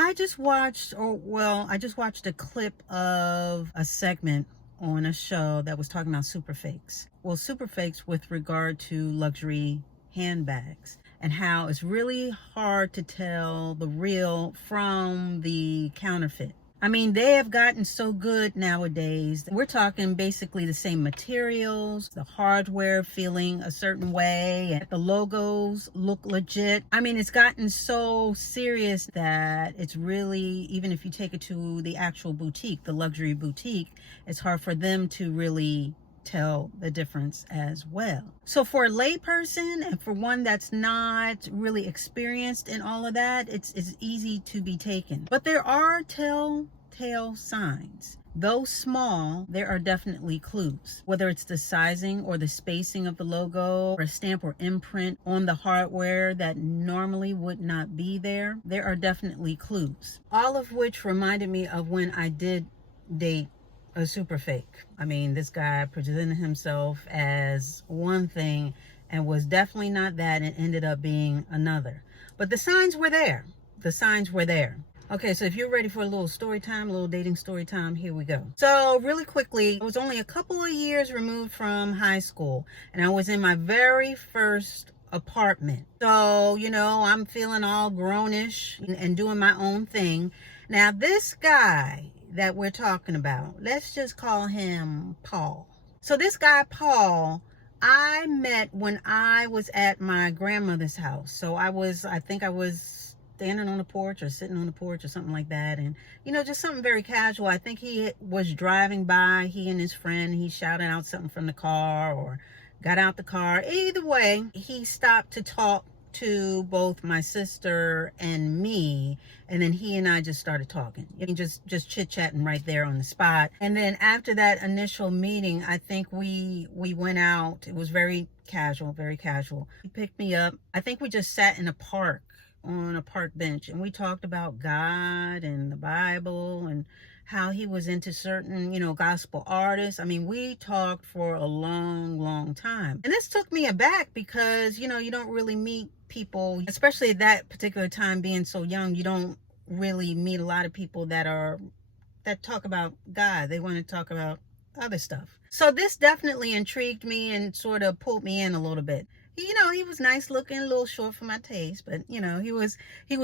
I just watched, I just watched a clip of a segment on a show that was talking about super fakes. Well, super fakes with regard to luxury handbags and how it's really hard to tell the real from the counterfeit. I mean, they have gotten so good nowadays. We're talking basically the same materials, the hardware feeling a certain way, and the logos look legit. I mean, it's gotten so serious that it's really, even if you take it to the actual boutique, the luxury boutique, it's hard for them to really tell the difference as well. So for a layperson and for one that's not really experienced in all of that, it's easy to be taken. But there are telltale signs. Though small, there are definitely clues. Whether it's the sizing or the spacing of the logo or a stamp or imprint on the hardware that normally would not be there, there are definitely clues. All of which reminded me of when I did date a super fake. I mean, this guy presented himself as one thing and was definitely not that and ended up being another. But the signs were there. The signs were there. Okay, so if you're ready for a little story time, a little dating story time, here we go. So really quickly, I was only a couple of years removed from high school and I was in my very first apartment. So, you know, I'm feeling all grownish and doing my own thing. Now, this guy that we're talking about, let's just call him Paul. So this guy, Paul, I met when I was at my grandmother's house. So I think I was standing on the porch or sitting on the porch or something like that. And, you know, just something very casual. I think he was driving by, he and his friend, he shouted out something from the car or got out the car. Either way, he stopped to talk to both my sister and me, and then he and I just started talking, just chit-chatting right there on the spot. And then after that initial meeting, I think we went out. It was very casual. He picked me up. I think we just sat in a park, on a park bench, and we talked about God and the Bible and how he was into certain, you know, gospel artists. I mean, we talked for a long time. And this took me aback because, you know, you don't really meet people, especially at that particular time, being so young, you don't really meet a lot of people that talk about God. They want to talk about other stuff. So this definitely intrigued me and sort of pulled me in a little bit. You know, he was nice looking, a little short for my taste, but you know, he was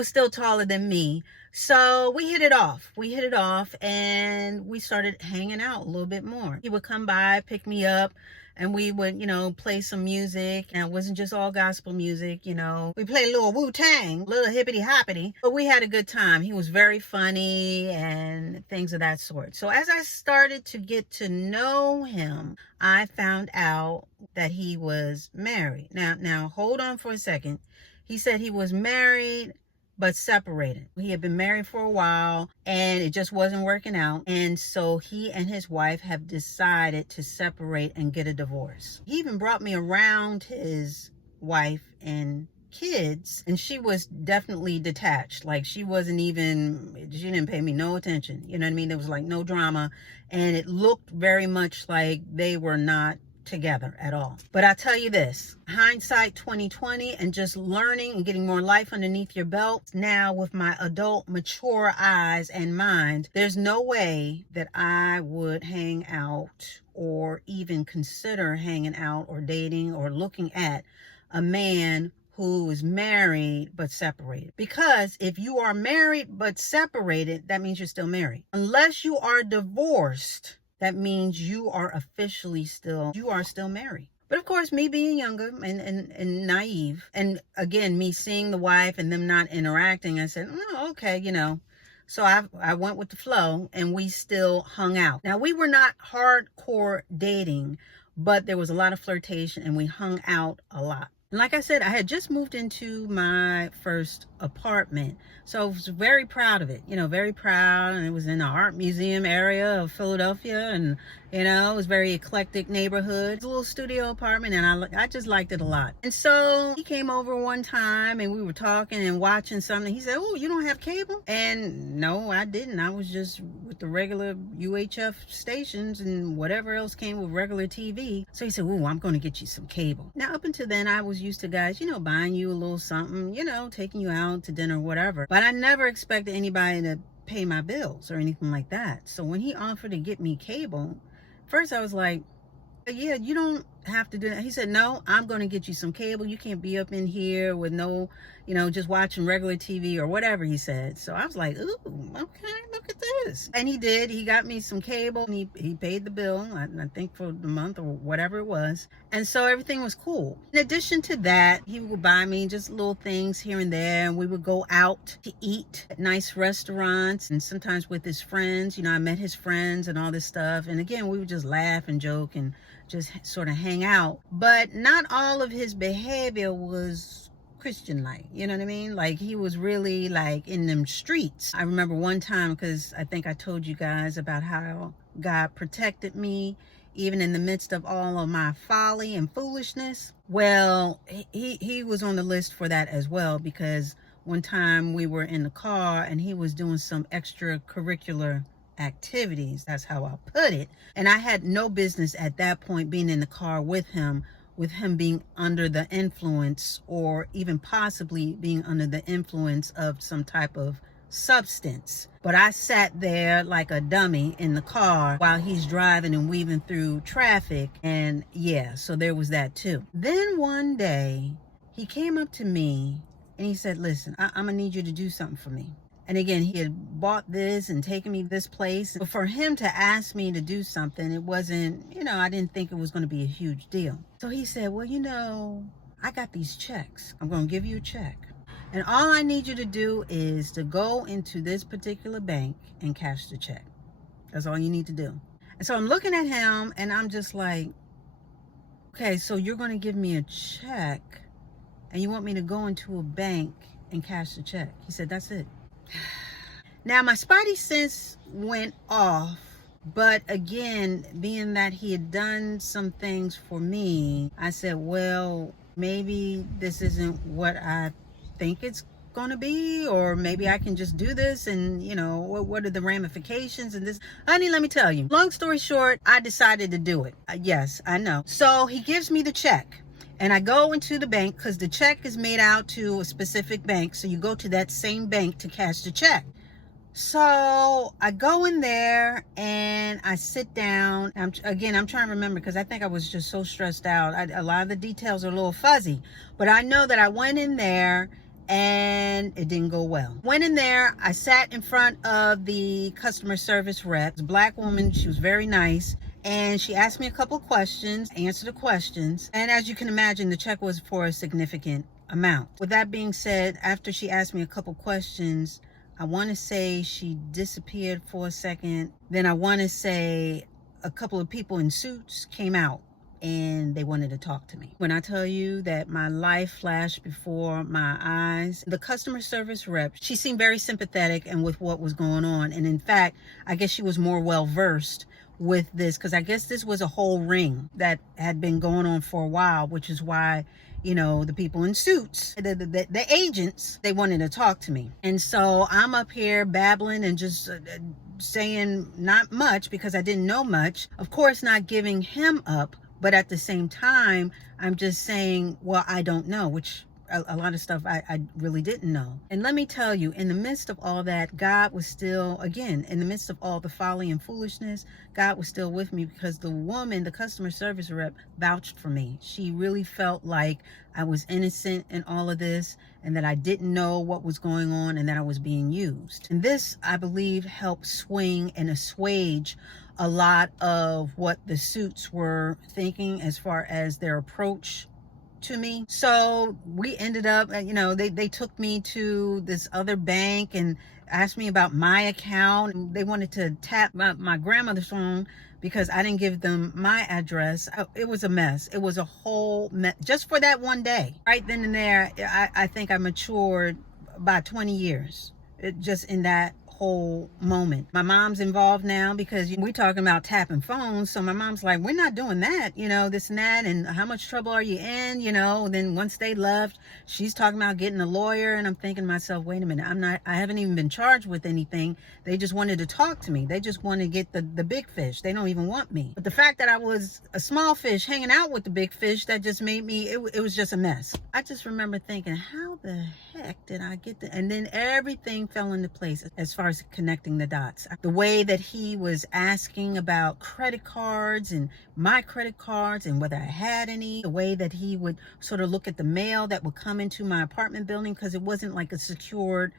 still taller than me. So we hit it off and we started hanging out a little bit more. He would come by, pick me up, and we would, you know, play some music. And it wasn't just all gospel music, you know. We played a little Wu-Tang, a little hippity hoppity, but we had a good time. He was very funny and things of that sort. So as I started to get to know him, I found out that he was married. Now hold on for a second. He said he was married but separated. He had been married for a while and it just wasn't working out. And so he and his wife have decided to separate and get a divorce. He even brought me around his wife and kids, and she was definitely detached. Like she didn't pay me no attention. You know what I mean? There was like no drama, and it looked very much like they were not together at all. But I tell you this, hindsight 2020, and just learning and getting more life underneath your belt now with my adult mature eyes and mind, there's no way that I would hang out or even consider hanging out or dating or looking at a man who is married but separated. Because if you are married but separated, that means you're still married. Unless you are divorced, that means you are still married. But of course, me being younger and naive, and again, me seeing the wife and them not interacting, I said, oh, okay, you know. So I went with the flow and we still hung out. Now, we were not hardcore dating, but there was a lot of flirtation and we hung out a lot. And like I said, I had just moved into my first apartment. So I was very proud of it, you know, very proud. And it was in the art museum area of Philadelphia. And You know, it was very eclectic neighborhood. It's a little studio apartment, and I just liked it a lot. And so he came over one time, and we were talking and watching something. He said, "Oh, you don't have cable?" And no, I didn't. I was just with the regular UHF stations and whatever else came with regular TV. So he said, "Oh, I'm going to get you some cable." Now, up until then, I was used to guys, you know, buying you a little something, you know, taking you out to dinner, whatever. But I never expected anybody to pay my bills or anything like that. So when he offered to get me cable, first I was like, "Yeah, you don't have to do that." He said, "No, I'm going to get you some cable. You can't be up in here with no, you know, just watching regular TV," or whatever he said. So I was like, "Ooh, okay, look at this." And he did. He got me some cable, and he paid the bill, I think for the month or whatever it was. And so everything was cool. In addition to that, he would buy me just little things here and there, and we would go out to eat at nice restaurants, and sometimes with his friends. You know, I met his friends and all this stuff. And again, we would just laugh and joke and just sort of hang out. But not all of his behavior was Christian-like, you know what I mean? Like, he was really like in them streets. I remember one time, because I think I told you guys about how God protected me even in the midst of all of my folly and foolishness. Well, he was on the list for that as well, because one time we were in the car and he was doing some extracurricular activities, that's how I'll put it, and I had no business at that point being in the car with him being under the influence, or even possibly being under the influence of some type of substance. But I sat there like a dummy in the car while he's driving and weaving through traffic, and yeah, so there was that too. Then one day he came up to me and he said, "Listen, I'm gonna need you to do something for me." And again, he had bought this and taken me this place. But for him to ask me to do something, it wasn't, you know, I didn't think it was going to be a huge deal. So he said, "Well, you know, I got these checks. I'm going to give you a check. And all I need you to do is to go into this particular bank and cash the check. That's all you need to do." And so I'm looking at him and I'm just like, okay, so you're going to give me a check and you want me to go into a bank and cash the check? He said, "That's it." Now my spidey sense went off, but again, being that he had done some things for me, I said, well, maybe this isn't what I think it's gonna be, or maybe I can just do this, and you know, what are the ramifications and this. Honey, let me tell you, long story short, I decided to do it. Yes, I know. So he gives me the check. And I go into the bank, because the check is made out to a specific bank. So you go to that same bank to cash the check. So I go in there and I sit down. I'm trying to remember, because I think I was just so stressed out. A lot of the details are a little fuzzy. But I know that I went in there and it didn't go well. Went in there, I sat in front of the customer service rep. It was a black woman. She was very nice. And she asked me a couple of questions, answered the questions. And as you can imagine, the check was for a significant amount. With that being said, after she asked me a couple of questions, I want to say she disappeared for a second. Then I want to say a couple of people in suits came out and they wanted to talk to me. When I tell you that my life flashed before my eyes, the customer service rep, she seemed very sympathetic and with what was going on. And in fact, I guess she was more well-versed with this, because I guess this was a whole ring that had been going on for a while, which is why, you know, the people in suits, the agents, they wanted to talk to me. And so I'm up here babbling and just saying not much, because I didn't know much. Of course, not giving him up, but at the same time, I'm just saying, well, I don't know, which a lot of stuff I really didn't know. And let me tell you, in the midst of all that, God was still, again, in the midst of all the folly and foolishness, God was still with me, because the woman, the customer service rep, vouched for me. She really felt like I was innocent in all of this, and that I didn't know what was going on, and that I was being used. And this, I believe, helped swing and assuage a lot of what the suits were thinking as far as their approach to me. So we ended up, you know, they took me to this other bank and asked me about my account. They wanted to tap my grandmother's phone because I didn't give them my address. It was a mess. It was a whole mess just for that one day. Right then and there, I think I matured by 20 years. Just in that whole moment. My mom's involved now because we talking about tapping phones. So my mom's like, we're not doing that, this and that. And how much trouble are you in? Then once they left, she's talking about getting a lawyer. And I'm thinking to myself, wait a minute, I haven't even been charged with anything. They just wanted to talk to me. They just want to get the big fish. They don't even want me. But the fact that I was a small fish hanging out with the big fish, that just made me, it was just a mess. I just remember thinking, how the heck did I get and then everything fell into place as far as connecting the dots. The way that he was asking about credit cards and my credit cards and whether I had any, the way that he would sort of look at the mail that would come into my apartment building, because it wasn't like a secured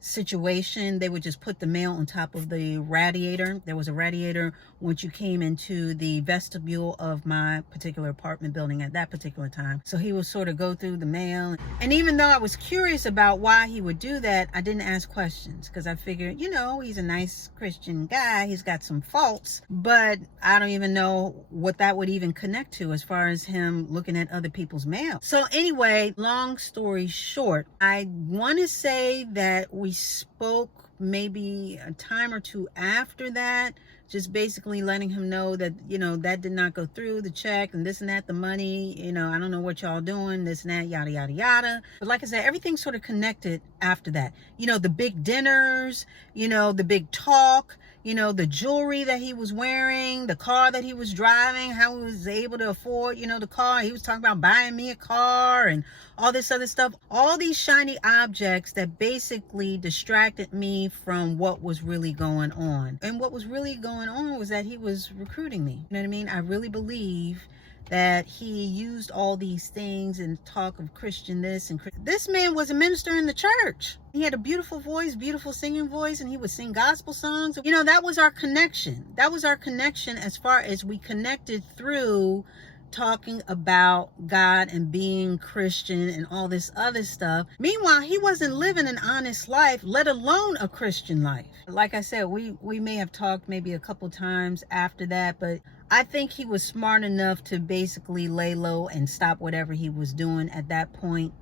situation. They would just put the mail on top of the radiator. There was a radiator once you came into the vestibule of my particular apartment building at that particular time. So he would sort of go through the mail. And even though I was curious about why he would do that, I didn't ask questions because I figured, he's a nice Christian guy. He's got some faults, but I don't even know what that would even connect to as far as him looking at other people's mail. So anyway, long story short, I want to say that we spoke maybe a time or two after that, just basically letting him know that, that did not go through, the check and this and that, the money, I don't know what y'all doing, this and that, yada, yada, yada. But like I said, everything sort of connected after that. The big dinners, the big talk, the jewelry that he was wearing, the car that he was driving, how he was able to afford, the car. He was talking about buying me a car and all this other stuff. All these shiny objects that basically distracted me from what was really going on. And what was really going on was that he was recruiting me. You know what I mean? I really believe that he used all these things and talk of Christian this and this man was a minister in the church. He had a beautiful voice, beautiful singing voice, and he would sing gospel songs. That was our connection. That was our connection as far as we connected through talking about God and being Christian and all this other stuff. Meanwhile, he wasn't living an honest life, let alone a Christian life. Like I said, we may have talked maybe a couple times after that, but I think he was smart enough to basically lay low and stop whatever he was doing at that point.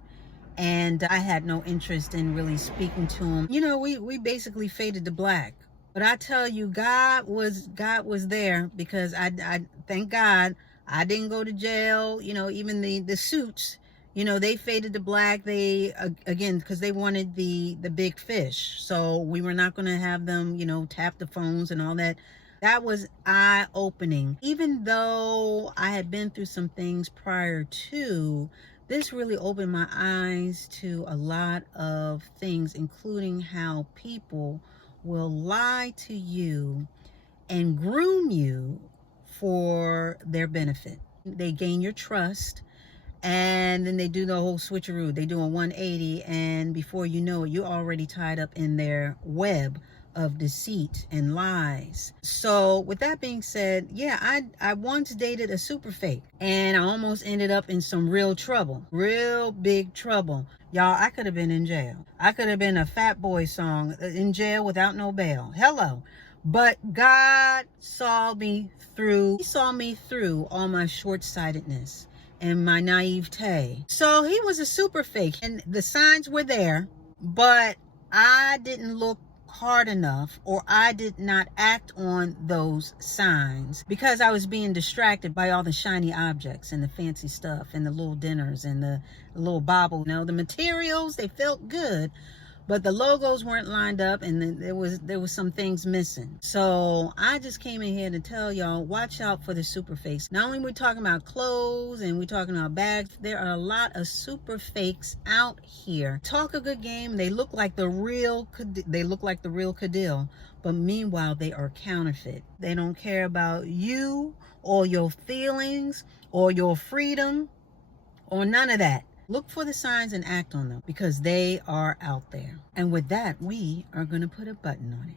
And I had no interest in really speaking to him. We basically faded to black. But I tell you, God was there, because I thank God I didn't go to jail. Even the suits, they faded to black. They, again, because they wanted the big fish. So we were not going to have them, tap the phones and all that. That was eye-opening. Even though I had been through some things prior to, this really opened my eyes to a lot of things, including how people will lie to you and groom you for their benefit. They gain your trust, and then they do the whole switcheroo. They do a 180, and before you know it, you're already tied up in their web of deceit and lies. So with that being said, yeah, I once dated a super fake, and I almost ended up in some real trouble, real big trouble. Y'all, I could have been in jail. I could have been a Fat Boy song, in jail without no bail. Hello. But God saw me through. He saw me through all my short-sightedness and my naivete. So he was a super fake, and the signs were there, but I didn't look hard enough, or I did not act on those signs because I was being distracted by all the shiny objects and the fancy stuff and the little dinners and the little bauble. The materials, they felt good, but the logos weren't lined up, and there was some things missing. So I just came in here to tell y'all, watch out for the super fakes. Not only we're talking about clothes and we're talking about bags, there are a lot of super fakes out here. Talk a good game. They look like the real Cadil, but meanwhile they are counterfeit. They don't care about you or your feelings or your freedom or none of that. Look for the signs and act on them, because they are out there. And with that, we are going to put a button on it.